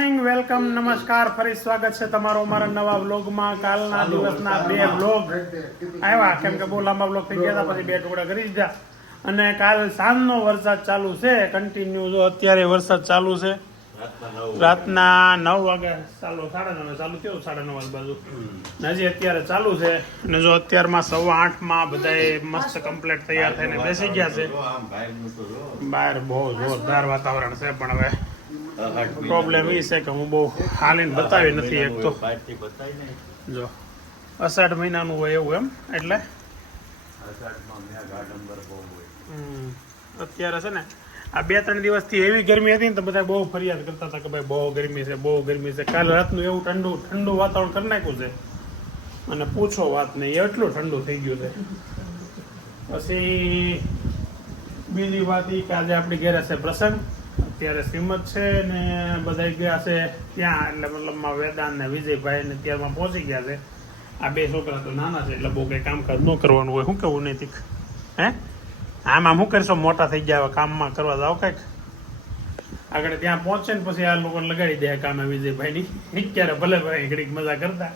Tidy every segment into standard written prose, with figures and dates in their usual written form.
Morning, welcome, નમસ્કાર. ફરી સ્વાગત છે તમારો અમારા નવા વ્લોગમાં. કાલના દિવસના 2 વ્લોગ આવ્યા, કેમ કે બહુ લાંબા વ્લોગ થઈ ગયા હતા, પછી 2 ટુકડા કરી દીધા. અને કાલ સાંજનો વરસાદ ચાલુ છે, કન્ટિન્યુ. જો અત્યારે વરસાદ ચાલુ છે, રાતના 9 વાગે ચાલુ, 9:30 ચાલુ થયો, 9:30 બાજુ હજી અત્યારે ચાલુ છે. અને જો અત્યારમાં 8:15 બધાએ મસ્ત કમ્પ્લીટ તૈયાર થઈને બેસી ગયા છે. બહાર બહુ જોરદાર વાતાવરણ છે, પણ હવે પ્રોબ્લેમ એ છે કે હું બહુ હાલીને બતાવી નથી એક તો. જો અષાઢ મહિનાનું હોય એવું એમ, એટલે અત્યારે છે ને આ 2-3 દિવસથી એવી ગરમી હતી ને તો બધા બહુ ફરિયાદ કરતા હતા કે ભાઈ બહુ ગરમી છે, બહુ ગરમી છે. કાલ રાતનું એવું ઠંડુ વાતાવરણ કરી નાખ્યું છે, અને પૂછો વાત નહીં, એટલું ઠંડુ થઈ ગયું છે. પછી બીજી વાત એ કે આજે આપણી ઘરે છે પ્રસંગ. અત્યારે શ્રીમદ છે ને બધા ગયા છે ત્યાં, એટલે મતલબમાં વેદાંત ને વિજયભાઈ ને ત્યારમાં પહોંચી ગયા છે. આ 2 છોકરા તો નાના છે, એટલે બહુ કંઈ કામકાજ ન કરવાનું હોય. શું કેવું નૈતિક? હે આમાં શું કરશો? મોટા થઈ ગયા, હવે કામમાં કરવા જાવ કંઈક આગળ. ત્યાં પહોંચે ને પછી આ લોકોને લગાડી દે કામે વિજયભાઈની. ક્યારે ભલે ભાઈ ઘડીક મજા કરતા.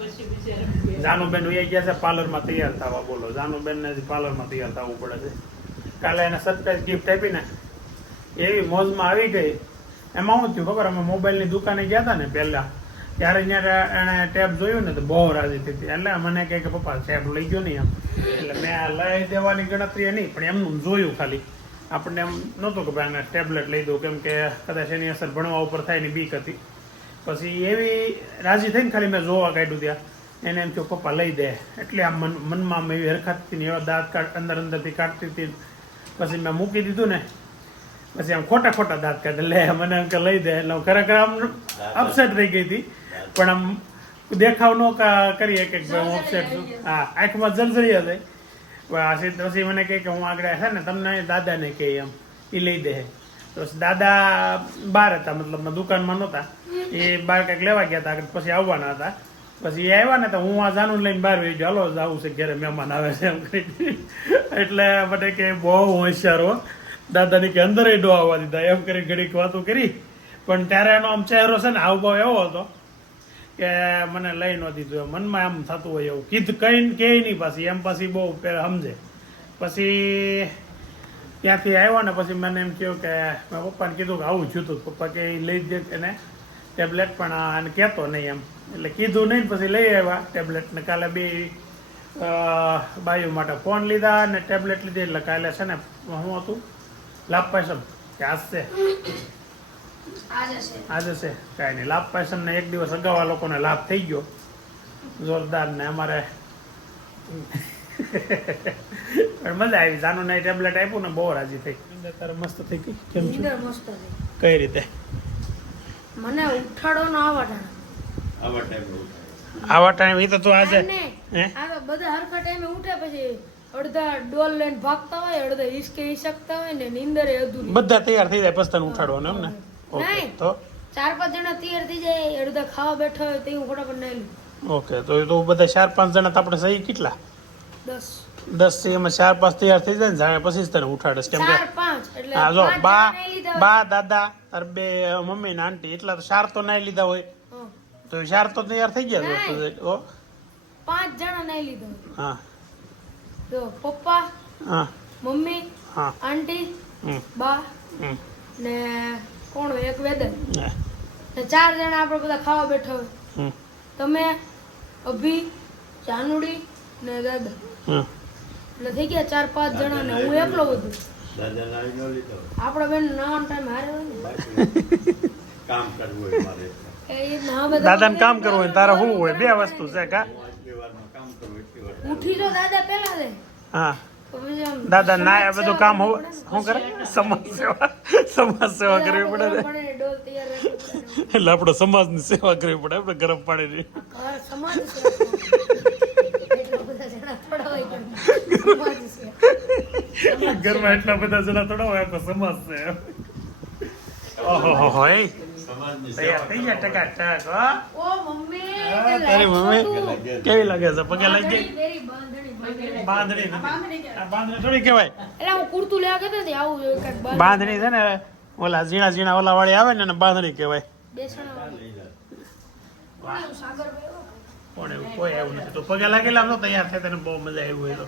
જાનુબેન વહી ગયા છે પાર્લરમાં તૈયાર થવા. બોલો, જાનુબેન ને પાર્લરમાં તૈયાર થવું પડે છે. કાલે એને સરપ્રાઈઝ ગિફ્ટ આપીને એવી મોજમાં આવી ગઈ. એમાં શું થયું ખબર? અમે મોબાઈલની દુકાને ગયા હતા ને પહેલા, ત્યારે એને ટેબ જોયું ને તો બહુ રાજી થઈ હતી. એટલે મને કહે કે પપ્પા ટેબ લઈ ગયો નહીં એમ. એટલે મેં લઈ દેવાની ગણતરી નહીં, પણ એમનું જોયું ખાલી. આપણને એમ નહોતું કે ભાઈ આને ટેબ્લેટ લઈ દઉં, કેમ કે કદાચ એની અસર ભણવા ઉપર થાય એની બીક હતી. પછી એવી રાજી થઈને ખાલી મેં જોવા કાઢ્યું ત્યાં. એને એમ થયું પપ્પા લઈ દે. એટલે આમ મનમાં એવી હરખાતી હતી ને, એવા દાંત અંદરથી કાઢતી હતી. પછી મેં મૂકી દીધું ને, પછી આમ ખોટા દાંત કાઢે, લે મને એમ કે લઈ દે. એટલે ખરેખર આમ અપસેટ થઈ ગઈ હતી, પણ આમ દેખાવ ન કરીએ કે હું અપસેટ છું. હા, આંખમાં જલજરી હતી. પછી મને કહે કે હું આગળ છે ને તમને દાદાને કહે એમ, એ લઈ દે. તો દાદા બહાર હતા, મતલબ દુકાનમાં નહોતા, એ બહાર કંઈક લેવા ગયા હતા, પછી આવવાના હતા. પછી એ આવ્યા ને તો હું આ જાનું લઈને બહાર વહી ગયો, હાલો જવું છે ઘરે, મહેમાન આવે છે એમ કરી. એટલે મને કે બહુ હોશિયાર હો, દાદાની કે અંદર ડો આવવા દીધા એમ કરી ઘડીક વાતો કરી. પણ ત્યારે એનો આમ ચહેરો છે ને હાવભાવ એવો હતો કે મને લઈ ન દીધું. મનમાં એમ થતું હોય એવું, કીધું કઈ કે નહીં, પાછી એમ પાછી બહુ સમજે. પછી ત્યાંથી આવ્યો ને પછી મને એમ કહ્યું કે મેં પપ્પાને કીધું કે આવું થયું હતું. પપ્પા કે લઈ દે એને ટેબ્લેટ, પણ આને કહેતો નહીં એમ. એટલે કીધું નહીં, પછી લઈ આવ્યા ટેબ્લેટ. ને કાલે 2 બાઈઓ માટે ફોન લીધા અને ટેબ્લેટ લીધી. એટલે કાલે છે ને શું હતું, લાભ પાયસમ કે આજે છે કાંઈ નહીં. લાભ પાયસમ ને 1 દિવસ અગાઉ આ લોકોને લાભ થઈ ગયો જોરદાર. ને અમારે પણ મજા આવી. જાનું ને ટેબ્લેટ આપ્યું ને બહુ રાજી થઈ. તારે મસ્ત થઈ ગઈ? કેમ છે? કઈ રીતે? મને ઉઠાડો નો આવા ટાઈમ એ તો તું આજે બધા હરખા ટાઈમે ઉઠે, પછી અડધા ડોલ લઈને ભાગતા હોય, અડધા હિસકે હિસકતા હોય ને નીંદર અધૂરી. બધા તૈયાર થઈ જાય પછી તને ઉઠાડવાનું એમ ને? ઓકે, તો 4-5 જણા તૈયાર થઈ જાય, અડધા ખાવા બેઠા હોય તો હું ફટાફટ નાઈ લઉં. ઓકે, તો એ તો બધા 4-5 જણા તો આપણે સહી કેટલા? 10 છે. એમાં 4-5 તૈયાર થઈ જાય ને જાણે પછી જ તને ઉઠાડે. કેમ કે 4-5 એટલે હા, જો બા દાદા તાર 2 મમ્મી ને આંટી, એટલા તો 4 તો નાઈ લીધા હોય, તો 4 તો તૈયાર થઈ ગયા. 5 જણા નાઈ લીધા. હા, જો પપ્પા, હા, મમ્મી, હા, આંટી, બા ને કોણ હોય, એક વેદન. ને 4 જણા આપણે બધા ખાવા બેઠા હોય. તમે, અભી, જાનુડી ને દાદા, એટલે થઈ ગયા 4-5 જણા. ને હું એકલો બધું. આપડા બેન નવાનો ટાઈમ હારે હોય ને, કામ કરવું હોય મારે. દાદાને કામ કરવું હોય, તારે શું હોય? 2 વસ્તુ છે કા? ઉઠી તો દાદા પેલા દે. હા, દાદા ના બધું કામ હોય. શું કરે? સમાજ સેવા કરવી પડે ને. એટલે આપણે સમાજની સેવા કરવી પડે, આપણે ગરમ પાણીની. ઘરમાં એટલા બધા જણા થોડા હોય તો સમાજ છે. ઓહો તૈયાર થઈ ગયા ટકાટક. તારી મમ્મી કેવી લાગે છે? પગે લાગી ગઈ? બાંધણી થોડી કહેવાય. બાંધણી છે ને ઓલા ઝીણા ઓલા વાળી આવે ને બાંધણી કહેવાય. વાહ સાગર ભાઈ પણ એવું કોઈ આવ્યું નથી તો પગે લાગેલા તો તૈયાર થાય તને બહુ મજા આવી હોય તો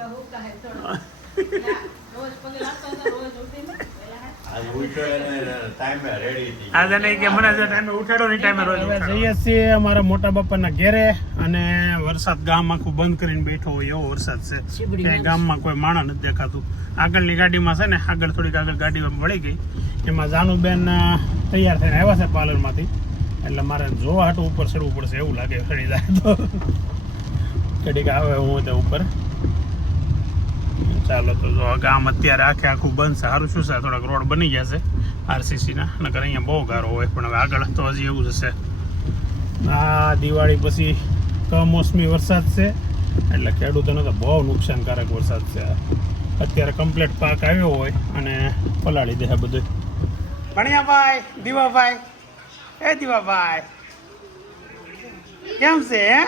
આજ ઉઠ્યો એને ટાઈમે રેડી હતી. આજે નહીં કે મને જે ટાઈમે ઉઠાડો ને ટાઈમે રોજ જઈએ છીએ અમારા મોટા બાપાના ઘેરે અને વરસાદ ગામ આખું બંધ કરીને બેઠો હોય એવો વરસાદ છે ત્યાં ગામમાં કોઈ માણસ નથી દેખાતું આગળની ગાડીમાં છે ને આગળ થોડીક આગળ ગાડી વળી ગઈ એમાં જાનુબેન તૈયાર થઈને આવ્યા છે પાર્લરમાંથી એટલે મારે જોવા હાટું ઉપર ચડવું પડશે એવું લાગે ચડી જાય તો ઘડીક આવે હું તો ઉપર ચાલો તો જો ગામ અત્યારે આખે આખું બંધ છે સારું શું છે થોડાક રોડ બની ગયા છે આરસીસીના નકર અહીંયા બહુ ગારો હોય પણ હવે આગળ તો હજી એવું જ હશે આ દિવાળી પછી કમોસમી વરસાદ છે એટલે ખેડૂતોને તો બહુ નુકસાનકારક વરસાદ છે અત્યારે કમ્પ્લીટ પાક આવ્યો હોય અને પલાળી દે બધું ભણિયાભાઈ દીવાભાઈ એ દીવાભાઈ કેમ છે હે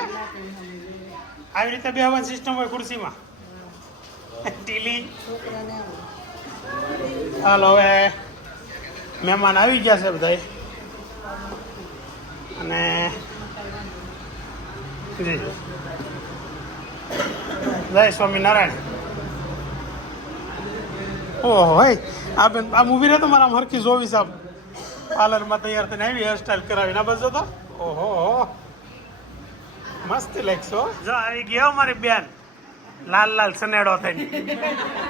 આવી રીતે બેહવાની સિસ્ટમ હોય ખુરશીમાં ટીલી હાલો હવે મહેમાન આવી ગયા છે બધા અને જી જય સ્વામિનારાયણ ઓહો ભાઈ આ બેન આ મૂવી રહે તો મારા હરખી જોવી સાહેબ પાર્લરમાં તૈયાર થઈને આવી હેરસ્ટાઈલ કરાવીને બસ જો તો ઓહો મસ્ત લાગશો જો આવી ગયો મારી બેન લાલ લાલ સનેડો થઈને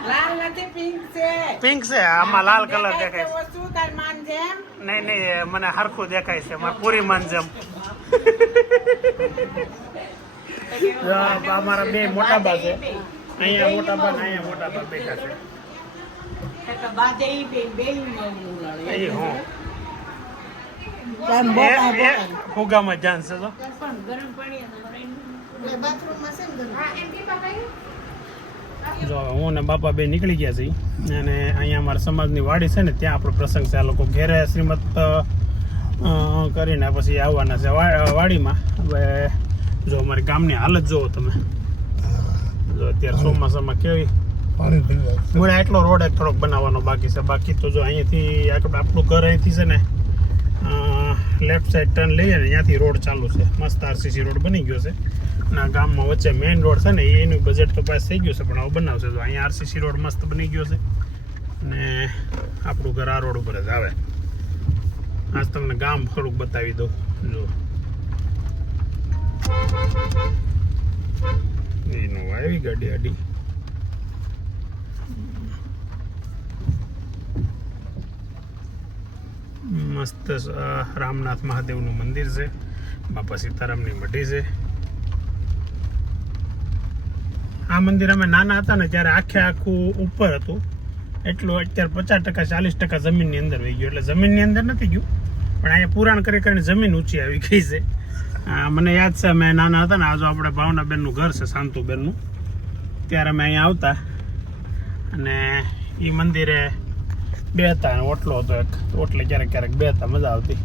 લાલ નથી પિંક છે પિંક છે આમાં લાલ કલર દેખાય છે વસ્તુ તાર માન જેમ નહીં નહીં મને હરખું દેખાય છે મારે પૂરી માન જેમ જો આ મારા બે મોટા બા છે અહીંયા મોટા બા ને અહીંયા મોટા બા બેઠા છે તો બાજે ઈ બે એ હું તાર એ ફુગામાં જાન છે જો પણ ગરમ પાણી બાથરૂમમાં છે ને હા એમ કે જો હું ને બાપા બે નીકળી ગયા છીએ અને અહીંયા અમારા સમાજની વાડી છે ને ત્યાં આપણો પ્રસંગ છે આ લોકો ઘેરે શ્રીમત કરીને પછી આવવાના છે વાડીમાં હવે જો અમારી ગામની હાલત જુઓ તમે જો અત્યારે ચોમાસામાં કેવી મને એટલો રોડ એક થોડોક બનાવવાનો બાકી છે બાકી તો જો અહીંયાથી આપણું ઘર અહીંથી છે ને લેફ્ટ સાઈડ ટર્ન લઈએ ને ત્યાંથી રોડ ચાલુ છે મસ્ત આરસીસી રોડ બની ગયો છે અને આ ગામમાં વચ્ચે મેઇન રોડ છે ને એનું બજેટ તો પાસ થઈ ગયું છે પણ હવે બનાવશે તો અહીંયા આરસીસી રોડ મસ્ત બની ગયો છે અને આપણું ઘર આ રોડ ઉપર જ આવે આજ તમને ગામ થોડુંક બતાવી દઉં જો એનું આવી ગાડી આડી મસ્ત રામનાથ મહાદેવનું મંદિર છે બાપા સીતારામની મઢી છે આ મંદિર અમે નાના હતા ને ત્યારે આખે આખું ઉપર હતું એટલું અત્યારે 50% 40% જમીનની અંદર વહી ગયું એટલે જમીનની અંદર નથી ગયું પણ અહીંયા પુરાણ કરી કરીને જમીન ઊંચી આવી ગઈ છે મને યાદ છે અમે નાના હતા ને આ જો આપણે ભાવનાબેનનું ઘર છે શાંતુબેનનું ત્યારે અમે અહીંયા આવતા અને એ મંદિરે બેહતા અને ઓટલો હતો એક ઓટલે ક્યારેક ક્યારેક બેહતા મજા આવતી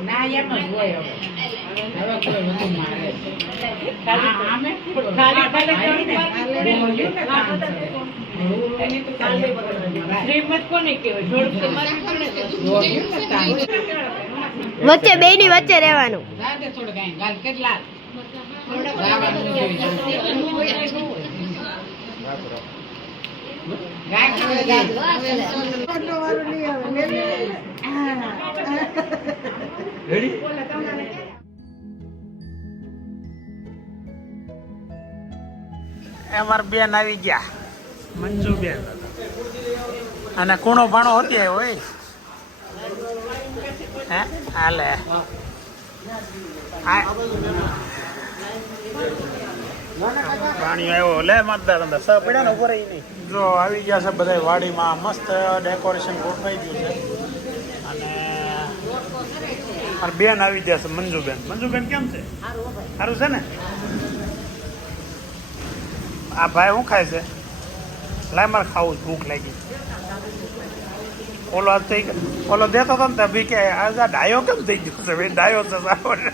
ના એમ જ હોય હવે કોઈ વધુ મારે ખાલી શ્રીમત કોને કહેવાય જોડ તમારી વચ્ચે બેયની વચ્ચે રહેવાનું. રાતે થોડું કાંઈ ગાલ કેટલા રાવાનું જોઈએ. ગાય ખાવા અમારા બેન આવી ગયા, મંજુબેન. અને કૂણો ભાણો હોતી હોય હે હાલે પાણી આવ્યો લે મતદાર અંદર સ પડ્યા ને ઉપર નહીં. જો આવી ગયા છે બધા વાડીમાં, મસ્ત ડેકોરેશન ગોઠવાઈ ગયું છે. અને મારી બેન આવી ગયા છે, મંજુબેન. મંજુબેન કેમ છે? સારું છે ને? આ ભાઈ શું ખાય છે? લાય મારે ખાવું છે, ભૂખ લાગી. ઓલો દેતો હતો ને તો ભી કે આ ડાયો કેમ થઈ ગયો છે? ભાઈ ડાયો છે સારો છે.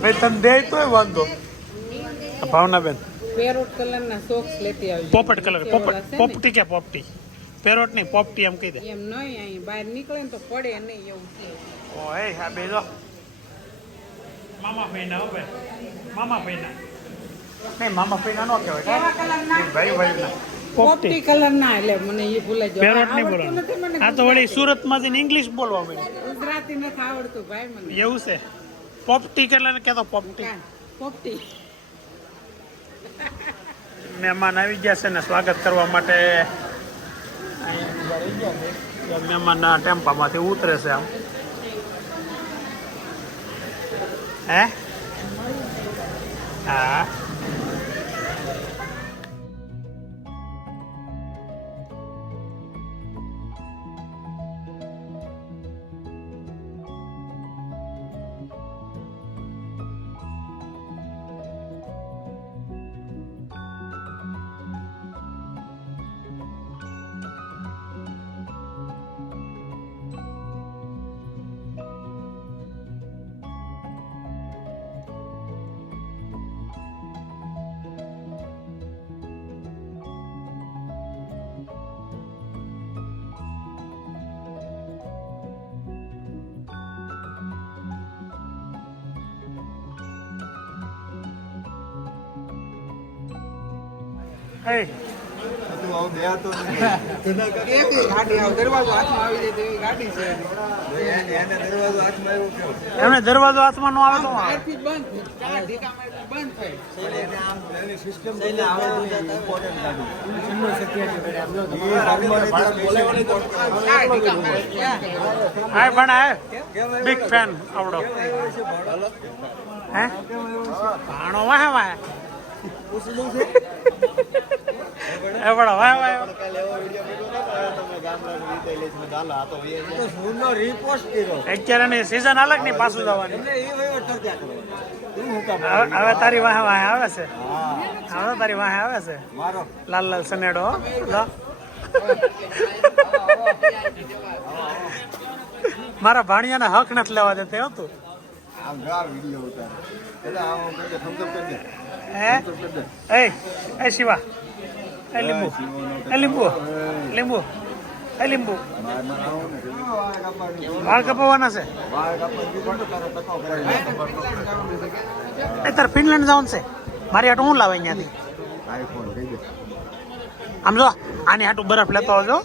ભાઈ તમે દે તોય વાંધો. ભાવનાબેન પેરોટ કલરના સોક્સ લેતી આવજો. પોપટ કલર, પોપટી કે પોપટી? પેરોટ નહીં, પોપટી એમ કહી દે. એમ નહીં, અહીં બહાર નીકળે ને તો પડે નહીં એવું છે. ઓય આ બે જો મામા પૈના હો ભાઈ, મામા પૈના નહીં, મામા પૈના નો કહેવાય. કેવા કલરના? ભાઈ ભાઈ ના પોપટી કલર ના, એટલે મને એ ભૂલાઈ ગયો. પેરોટ નહીં આવડતું નથી બોલવાનું. મને. આ તો વળી સુરતમાં જઈને ઇંગ્લિશ બોલવા માંડ્યું. ગુજરાતી નથી આવડતું ભાઈ મને. એવું છે? પોપટી કેટલા ને કહેતો પોપટી. પોપટી મહેમાન આવી ગયા છે ને સ્વાગત કરવા માટે અહીંયા રહી ગયા છે. મહેમાનના ટેમ્પામાંથી ઉતરે છે આમ. હે હા Hey. એમને દરવાજો હાથમાં નો આવે તો હાય પણ હાય બિગ ફેન આવડો હે ભાણો વાહે વાહે એ બડા વાહ વાહ અત્યારે ની સીઝન અલગ ની પાછું જવાની. હવે તારી વાહે વાહે આવે છે, હવે તારી વાહે આવે છે લાલ લાલ સનેડો. મારા ભાણિયાના હક નથી લેવા દેતા એવું તું. એ શિવા એ લીંબુ એ લીંબુ લીંબુ એ લીંબુ વાળ કપાવવાના છે. એ તારે ફિનલેન્ડ જવાનું છે? મારી હાટું હું લાવે અહીંયાથી? આમ જો આની હાટું બરફ લેતો આવજો.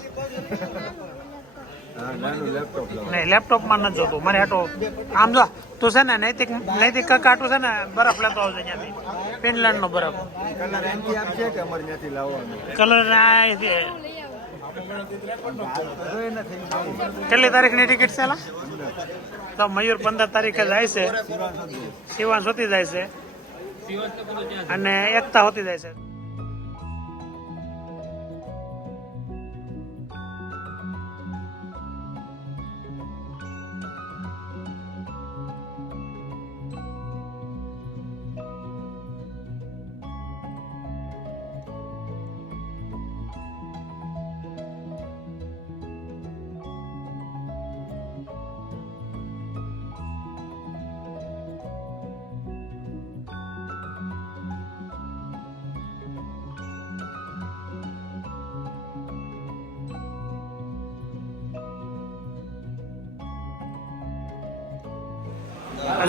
નહીં લેપટોપમાં નથી જોતું મારી હાટું. આમ જો તું છે ને નૈતિક નૈતિક કાકાટું છે ને બરફ લેતો આવજો અહીંયાથી, ફિનલેન્ડ નો બરફ. કલર કેટલી તારીખની ટિકિટ છે? તો મયુર 15 તારીખે જાય છે, શિવાંશ હોતી જાય છે અને એકતા હોતી જાય છે.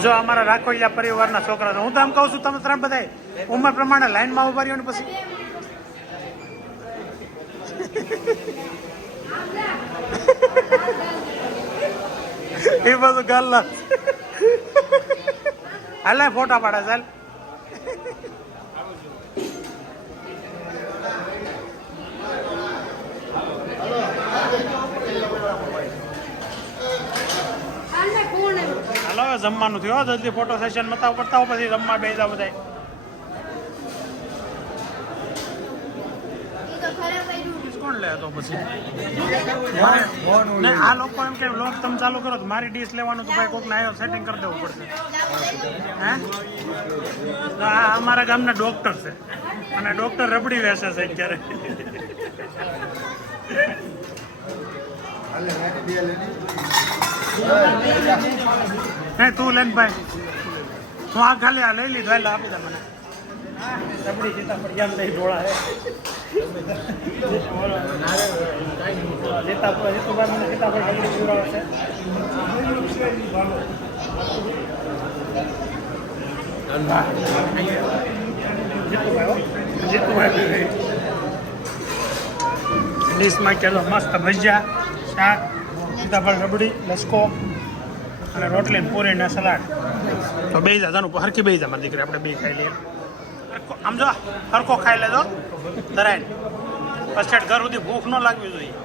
જો અમારા રાખોડિયા પરિવારના છોકરા છે. હું તો એમ કહું છું તમે ત્રણ બધા ઉંમર પ્રમાણે લાઈનમાં ઉભા રહ્યો ને પછી એ બધું ગાલ હાલે ફોટા પાડે ચાલ. હાલો હવે જમવાનું થયું જલ્દી ફોટો સેશન બતાવો પડતા પછી રમવા બે જાવ બધા. કોણ લે તો પછી ને આ લોકો એમ કે લોક તમે ચાલુ કરો તો મારી ડીશ લેવાનું તો ભાઈ કોકને આવ્યો સેટિંગ કરી દેવું પડશે. હે આ અમારા ગામના ડોક્ટર છે અને ડોક્ટર રબડી વેચે છે અત્યારે. હે તું લેન ભાઈ હું આ ખાલી આ લઈ લીધો એટલે આપી દે મને. રબડી સીતાફળ યાદ નહીં ડોળા હે જીતુભાઈ મને સીતાફળ રબડી પીવડાવે છે. જીતુભાઈ ડીશમાં કેલો મસ્ત ભજીયા શાક સીતાફળ રબડી લસકો અને રોટલી ને પૂરી ને સલાડ. તો બે જા જાનું હરખી બે જા મારી દીકરી આપણે બે ખાઈ લઈએ. આમ જો હરખો ખાઈ લેજો ધરાય પછી ઘર સુધી ભૂખ ન લાગવી જોઈએ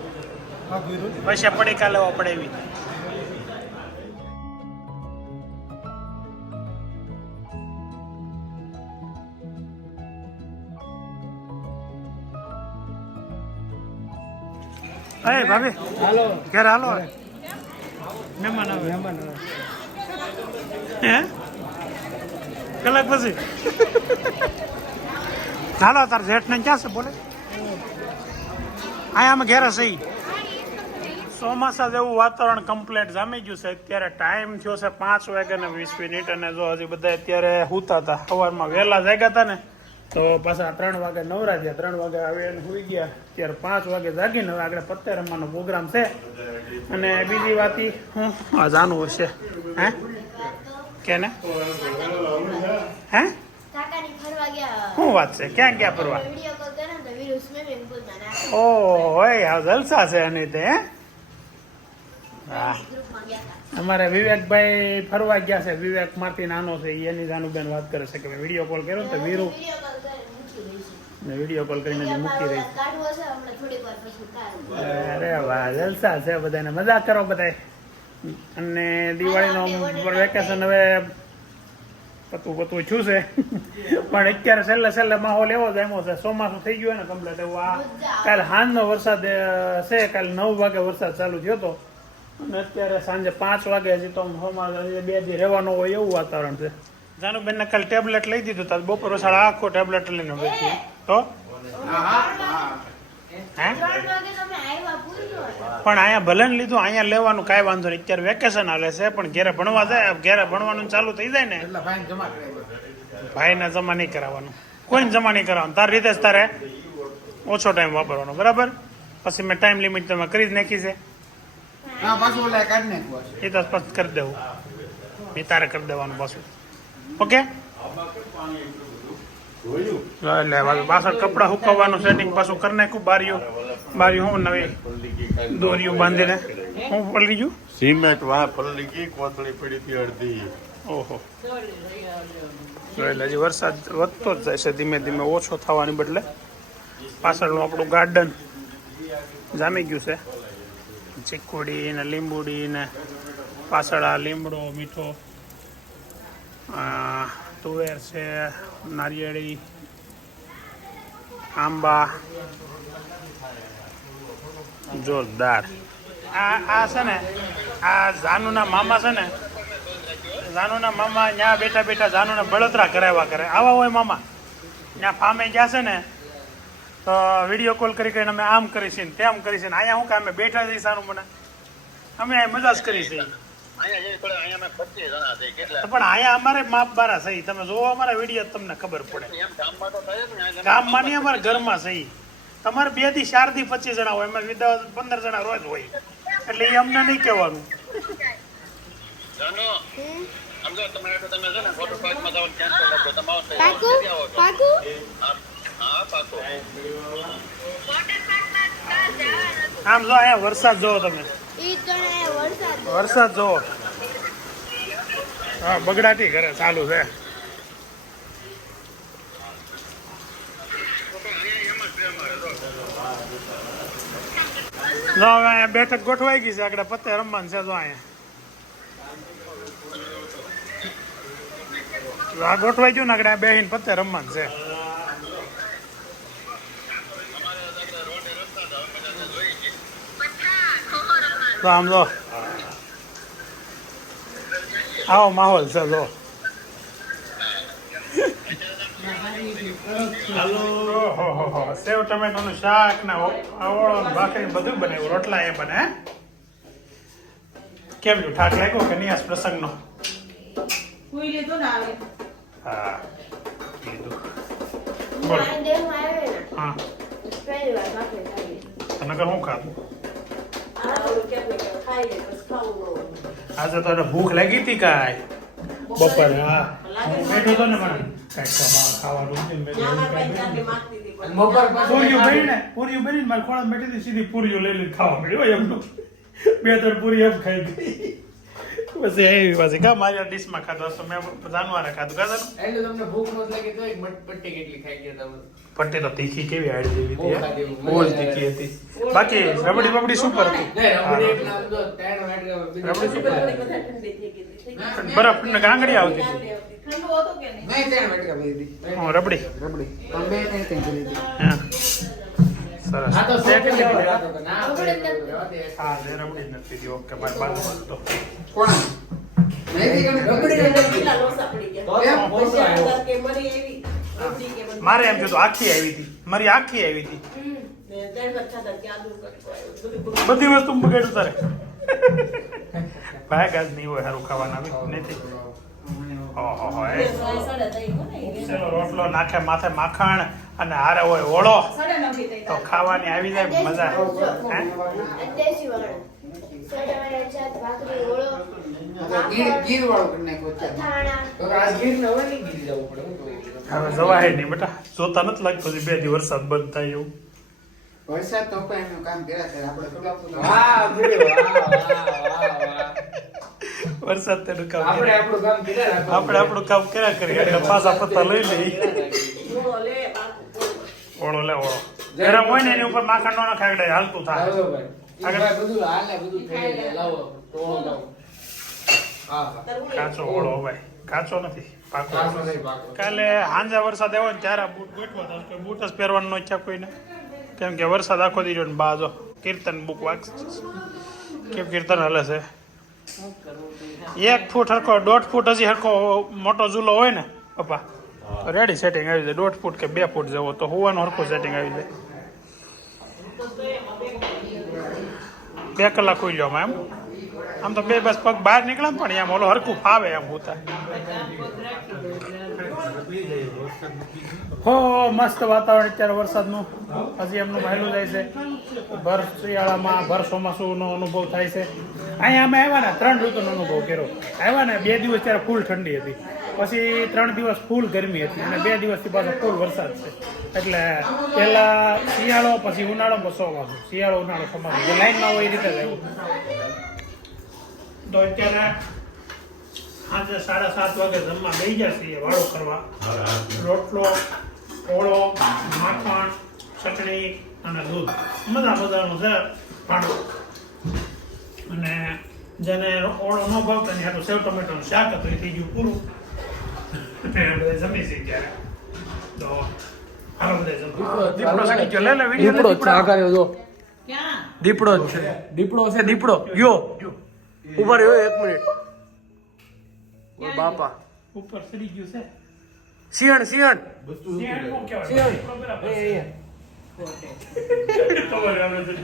પૈસા પડીકા લેવા પડે એવી. અરે ભાભી હાલો ઘરે હાલો મહેમાન આવે હે કલાક પછી હાલો તાર જેઠ ને ક્યાં છે બોલે અહીંયા અમે ઘેરે સહી ચોમાસા જેવું વાતાવરણ કમ્પ્લેટ જામી ગયું છે. અત્યારે ટાઈમ થયો છે 5:20 અને જો હજી બધા અત્યારે સૂતા હતા. સવારમાં વહેલા જાગ્યા હતા ને તો પાછા 3 વાગે નવરા થયા. 3 વાગે આવીને સુઈ ગયા. અત્યારે 5 વાગે જાગીને હવે આગળ પત્તે રમવાનો પ્રોગ્રામ છે. અને બીજી વાત હું આ જાણવું હશે હે કે ને હે શું વાત છે ક્યાં ક્યાં ફરવા? ઓય જલસા છે એની તે હે હા. અમારે વિવેકભાઈ ફરવા ગયા છે. વિવેક માંથી નાનો છે એની જાનુબેન વાત કરે છે કે વિડીયો કોલ કર્યો તો વીરુ ને વિડીયો કોલ કરીને જે મૂકી રહી. અરે વાહ જલસા છે બધાને મજા કરો બધા. અને દિવાળીનો વેકેશન હવે પતું છું છે પણ અત્યારે છેલ્લે માહોલ એવો જ એમો છે. ચોમાસું થઈ ગયું ને કમ્પ્લેટ એવું. આ કાલે સાંજનો વરસાદ છે. કાલે 9 વાગે વરસાદ ચાલુ થયો હતો અને અત્યારે સાંજે 5 વાગે હજી તો 2 દી રહેવાનો હોય એવું વાતાવરણ છે. જાનુબેનને કાલે ટેબ્લેટ લઈ દીધું તો બપોર સાડા આખો ટેબ્લેટ લઈને બેસી તો પણ અહીંયા ભલે ને લીધું અહીંયા લેવાનું કાંઈ વાંધો નહીં. અત્યારે વેકેશન હાલે છે પણ ઘેરે ભણવા જાય ઘેરે ભણવાનું ચાલુ થઈ જાય ને ભાઈને જમા નહીં કરાવવાનું કોઈને જમા નહીં કરાવવાનું. તારી રીતે જ તારે ઓછો ટાઈમ વાપરવાનો બરાબર. પછી મેં ટાઈમ લિમિટ તમે કરી જ નાખી છે એ તો પછી કરી દેવું એ તારે કરી દેવાનું પાછું ઓકે. એટલે પાછળ કપડા સુકવવાનું સેટિંગ પાછું કરી નાખ્યું. બારીઓ હું નવી દોરીઓ બાંધીને હું પલળી ગયું સિમેન્ટ વાહ પલળી ગઈ કોથળી પડી હતી અડધી. ઓહો એટલે હજી વરસાદ વધતો જ જાય છે ધીમે ધીમે ઓછો થવાની બદલે. પાછળનું આપણું ગાર્ડન જામી ગયું છે. ચીકુડી ને લીંબુડી ને પાછળ આ લીમડો મીઠો તુવેર છે નારિયેળી આંબા જોરદાર. આ છે ને આ જાનુના મામા છે ને જાનુના મામા ત્યાં બેઠા બેઠા જાનુને બળતરા કરાવ્યા કરે. આવા હોય મામા ત્યાં ફામે ગયા છે ને તો વિડીયો કોલ કરીને અમે આમ કરીશું ને તેમ કરીશું. અહીંયા શું કે અમે બેઠા છીએ સારું મને અમે અહીં મજા જ કરી છે. પણ અહીંયા અમારે માપ બારા સહી તમે જોવો અમારા વિડીયો તમને ખબર પડે. ગામમાં નહીં અમારે ઘરમાં સહી. તમારે 2 થી 4 થી 25 જણા હોય એમાં 15 જણા રોજ હોય એટલે એ અમને નહીં કહેવાનું. પાકું પાકું આમ જો અહીંયા વરસાદ જોવો તમે, ઈ તો ને વરસાદ વરસાદ જોવો. હા, બગડાટી ઘરે ચાલુ છે. જો હવે અહીંયા બેઠક ગોઠવાઈ ગઈ છે, આગળ પત્તે રમવાનું છે. જો અહીંયા આ ગોઠવાઈ ગયું ને, આગળ બેહીને પત્તે રમવાનું છે. તો આમ જો આવો માહોલ છે. જો સેવ ટમેટાનું શાક ને ઓળો ને ભાખરી બધું બનાવ્યું, રોટલા એ બને. કેમ છું, ઠાક લાગ્યો કે નહીં આજ પ્રસંગનો? કોઈ લીધું ને આવે હા, લીધું. બોલો. હા, તને કર હું ખાધું આજે? તો ભૂખ લાગી હતી કાંઈ બપોરે? હા, બેઠો તો ને મને કાંઈક ખાવાનું પૂરીઓ બની મારે ખોળા બેઠી હતી, સીધી પૂરીઓ લઈ લઈને ખાવા મળ્યો. એમનું 2-3 પૂરી એમ ખાઈ ગઈ. પછી એવી પાછી કા મારી ડીશમાં ખાધું હશે, મેં જાનવારે ખાધું. ખાધું એટલે તમને ભૂખ નહોતી લાગી તોય પટ્ટી કેટલી ખાઈ ગયા તમે? પટ્ટી તો તીખી કેવી હાડી જેવી હતી, બહુ જ તીખી હતી. બાકી રબડી બબડી સુપર હતી. બરફ ને ગાંગડી આવતી હતી. રબડી હા, સરસ. હા, રબડી નથી હતી. ઓકે, મારી બાજુમાં તો મારે એમ થયું આખી આવી હતી, મારી આખી આવી હતી. બધી વસ્તુ બગાડ્યું તારે. ભાગ આજ નહીં હોય સારું ખાવાના નથી. રોટલો નાખે માથે માખણ અને હારે હોય ઓળો તો ખાવાની આવી જાય મજા. હવે જવાય નહીં બેટા, જોતા નથી લાગતું 2 દિવસ વરસાદ બંધ થાય એવું. વરસાદ તો એનું કામ કર્યા વરસાદ તેનું કામ આપણે આપણું કામ કર્યા કરીએ એટલે પાછા પત્તા લઈ લઈ. ઓળો લે ઓળો ગરમ હોય ને એની ઉપર માખણ નો નાખે હાલતું થાય. કાચો ઓળો ભાઈ, કાચો નથી, પાકો. કાલે હાંજે વરસાદ આવ્યો ને ત્યારે બૂટ ગોઠવો તો બૂટ જ પહેરવાનું ન ઈચ્છા કોઈને, કેમ કે વરસાદ આખો દીધો ને બાજો કીર્તન બુક વાંચ કેમ કીર્તન હલે છે. 1 ફૂટ હરખો 1.5 ફૂટ હજી હરખો મોટો ઝૂલો હોય ને પપ્પા તો રેડી સેટિંગ આવી જાય. 1.5 ફૂટ કે 2 ફૂટ જેવો તો હોવાનું હરખું સેટિંગ આવી જાય. 2 કલાક હોઈ લો એમ. આમ તો 2 બસ પગ બહાર નીકળે પણ એમ ઓલો હરખું ફાવે એમ હોતા. હો મસ્ત વાતાવરણ અત્યારે વરસાદનું હજી એમનું વહેલું જાય છે. ભર શિયાળામાં ભર ચોમાસુનો અનુભવ થાય છે. અહીંયા અમે આવ્યા ને 3 ઋતુનો અનુભવ કર્યો. આવ્યા ને 2 દિવસ ત્યારે ફૂલ ઠંડી હતી, પછી 3 દિવસ ફૂલ ગરમી હતી અને 2 દિવસથી પાછો ફૂલ વરસાદ છે. એટલે પહેલા શિયાળો, પછી ઉનાળો, પછી ચોમાસું. શિયાળો, ઉનાળો, ચોમાસું જે લાઈનમાં હોય એ રીતે જ આવ્યું. તો અત્યારે આજે 7:30 વાગે જમવા બેસી ગયા છીએ વાળો કરવા. રોટલો, ઓળો, માખણ, ચટણી અને દૂધ મજાનું છે ભાણું. અને જેને ઓળો ન ભાવતો ને આટલું સેવ ટમેટાનું શાક હતું એ થઈ ગયું પૂરું. બધા જમી છે ત્યારે તો હાલો બધા જમવા. દીપડો સડી ગયો. લે વિડીયો દીપડો ચા કર્યો જો. ક્યાં દીપડો જ છે, દીપડો છે, દીપડો ગયો ઉપર રહ્યો 1 મિનિટ. ઓ બાપા ઉપર સડી ગયું છે. સિંહણ શિયાળ કોણ કહેવાય? દીપડો પેલા ખબર આવે છે.